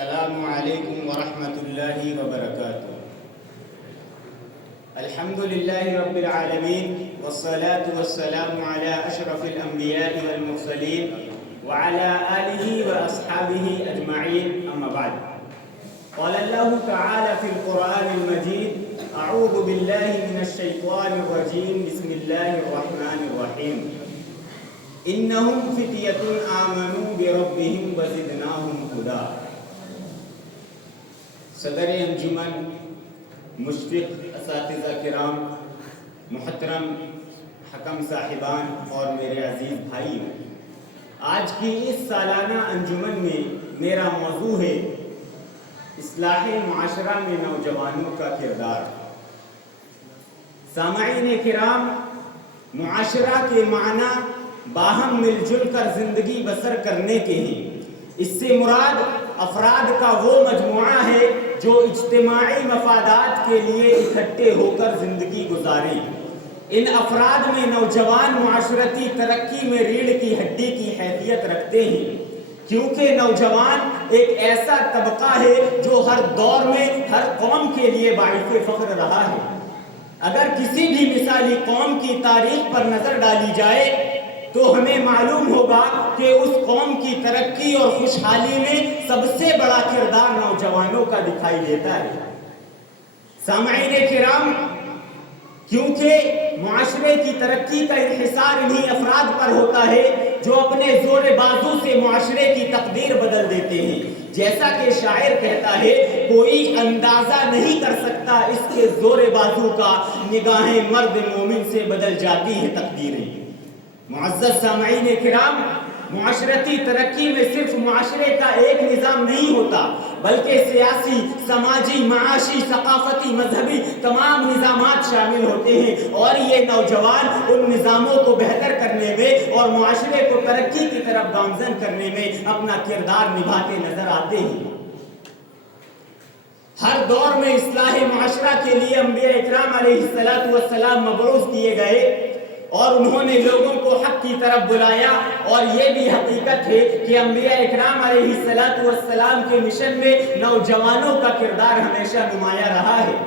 السلام علیکم ورحمۃ اللہ وبرکاتہ۔ الحمد للہ رب العالمین والصلاة والسلام علی اشرف الانبیاء والمرسلین وعلی آلہ واصحابہ اجمعین، اما بعد۔ قال اللہ تعالی فی القرآن المجید: اعوذ باللہ من الشیطان الرجیم، بسم اللہ الرحمن الرحیم۔ انہم فتیۃ آمنوا بربہم وزدناہم ہدی۔ صدر انجمن، مشفق اساتذہ کرام، محترم حکم صاحبان اور میرے عزیز بھائیوں، آج کی اس سالانہ انجمن میں میرا موضوع ہے اصلاح معاشرہ میں نوجوانوں کا کردار۔ سامعین کرام، معاشرہ کے معنی باہم مل جل کر زندگی بسر کرنے کے ہیں۔ اس سے مراد افراد کا وہ مجموعہ ہے جو اجتماعی مفادات کے لیے اکٹھے ہو کر زندگی گزاریں۔ ان افراد میں نوجوان معاشرتی ترقی میں ریڑھ کی ہڈی کی حیثیت رکھتے ہیں، کیونکہ نوجوان ایک ایسا طبقہ ہے جو ہر دور میں ہر قوم کے لیے باعث فخر رہا ہے۔ اگر کسی بھی مثالی قوم کی تاریخ پر نظر ڈالی جائے تو ہمیں معلوم ہوگا کہ اس قوم کی ترقی اور خوشحالی میں سب سے بڑا کردار نوجوانوں کا دکھائی دیتا ہے۔ سامعین کرام، کیونکہ معاشرے کی ترقی کا انحصار انہی افراد پر ہوتا ہے جو اپنے زور بازو سے معاشرے کی تقدیر بدل دیتے ہیں۔ جیسا کہ شاعر کہتا ہے، کوئی اندازہ نہیں کر سکتا اس کے زور بازو کا، نگاہیں مرد مومن سے بدل جاتی ہیں تقدیریں۔ معزز سامعین کرام، معاشرتی ترقی میں صرف معاشرے کا ایک نظام نہیں ہوتا، بلکہ سیاسی، سماجی، معاشی، ثقافتی، مذہبی تمام نظامات شامل ہوتے ہیں، اور یہ نوجوان ان نظاموں کو بہتر کرنے میں اور معاشرے کو ترقی کی طرف گامزن کرنے میں اپنا کردار نبھاتے نظر آتے ہیں۔ ہر دور میں اصلاح معاشرہ کے لیے انبیاء اکرام علیہ السلام مبعوث کیے گئے اور انہوں نے لوگوں کو حق کی طرف بلایا، اور یہ بھی حقیقت ہے کہ انبیاء اکرام علیہ السلام کے مشن میں نوجوانوں کا کردار ہمیشہ نمایاں رہا ہے۔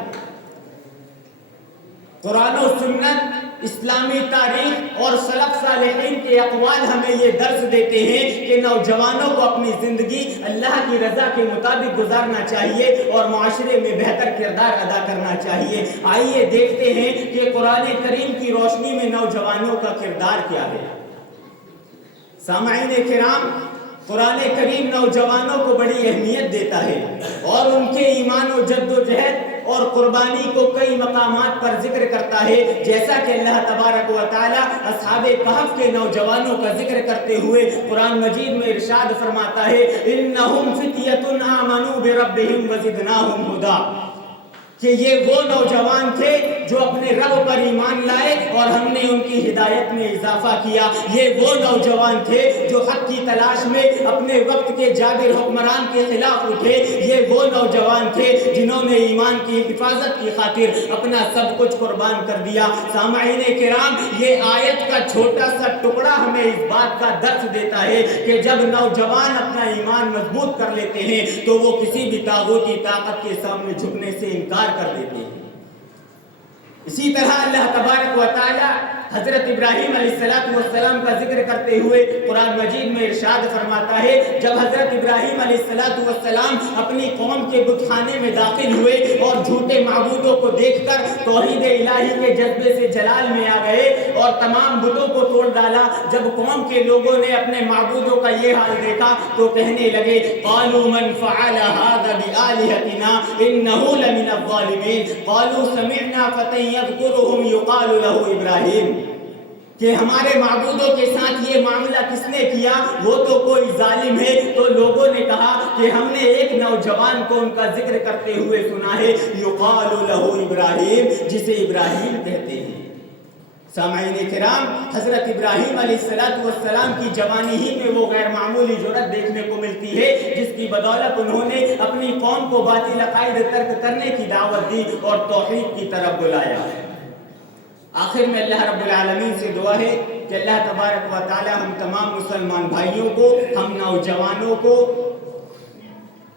قرآن و سنت، اسلامی تاریخ اور سلف صالحین کے اقوال ہمیں یہ درس دیتے ہیں کہ نوجوانوں کو اپنی زندگی اللہ کی رضا کے مطابق گزارنا چاہیے اور معاشرے میں بہتر کردار ادا کرنا چاہیے۔ آئیے دیکھتے ہیں کہ قرآن کریم کی روشنی میں نوجوانوں کا کردار کیا ہے۔ سامعین کرام، قرآن کریم نوجوانوں کو بڑی اہمیت دیتا ہے اور ان کے ایمان و جد و جہد اور قربانی کو کئی مقامات پر ذکر کرتا ہے، جیسا کہ اللہ تبارک و تعالی اصحاب کہف کے نوجوانوں کا ذکر کرتے ہوئے قرآن مجید میں ارشاد فرماتا ہے: انہم فتیۃ آمنوا بربہم وزدناہم ہدی، کہ یہ وہ نوجوان تھے جو اپنے رب پر ایمان لائے اور ہم نے ان کی ہدایت میں اضافہ کیا۔ یہ وہ نوجوان تھے جو حق کی تلاش میں اپنے وقت کے جابر حکمران کے خلاف اٹھے۔ یہ وہ نوجوان تھے جنہوں نے ایمان کی حفاظت کی خاطر اپنا سب کچھ قربان کر دیا۔ سامعین کرام، یہ آیت کا چھوٹا سا ٹکڑا ہمیں اس بات کا درس دیتا ہے کہ جب نوجوان اپنا ایمان مضبوط کر لیتے ہیں تو وہ کسی بھی طاغوتی طاقت کے سامنے جھکنے سے انکار کر دیتے ہیں۔ اسی طرح اللہ تبارک و تعالی حضرت ابراہیم علیہ السلام کا ذکر کرتے ہوئے قرآن مجید میں ارشاد فرماتا ہے، جب حضرت ابراہیم علیہ السلام اپنی قوم کے بت خانے میں داخل ہوئے اور جھوٹے معبودوں کو دیکھ کر توحید الہی کے جذبے سے جلال میں آ گئے اور تمام بتوں کو توڑ ڈالا، جب قوم کے لوگوں نے اپنے معبودوں کا یہ حال دیکھا تو کہنے لگے: قالوا من فعل هذا بآلهتنا انه لمن الظالمین قالوا سمعنا فتى يذكرهم يقال له ابراہیم، کہ ہمارے معبودوں کے ساتھ یہ معاملہ کس نے کیا؟ وہ تو کوئی ظالم ہے۔ تو لوگوں نے کہا کہ ہم نے ایک نوجوان کو ان کا ذکر کرتے ہوئے سنا ہے، یقال له ابراہیم، جسے ابراہیم کہتے ہیں۔ سامعین کرام، حضرت ابراہیم علیہ السلام کی جوانی ہی میں وہ غیر معمولی جرأت دیکھنے کو ملتی ہے جس کی بدولت انہوں نے اپنی قوم کو باطل عقائد ترک کرنے کی دعوت دی اور توحید کی طرف بلایا۔ آخر میں اللہ رب العالمین سے دعا ہے کہ اللہ تبارک و تعالی ہم تمام مسلمان بھائیوں کو، ہم نوجوانوں کو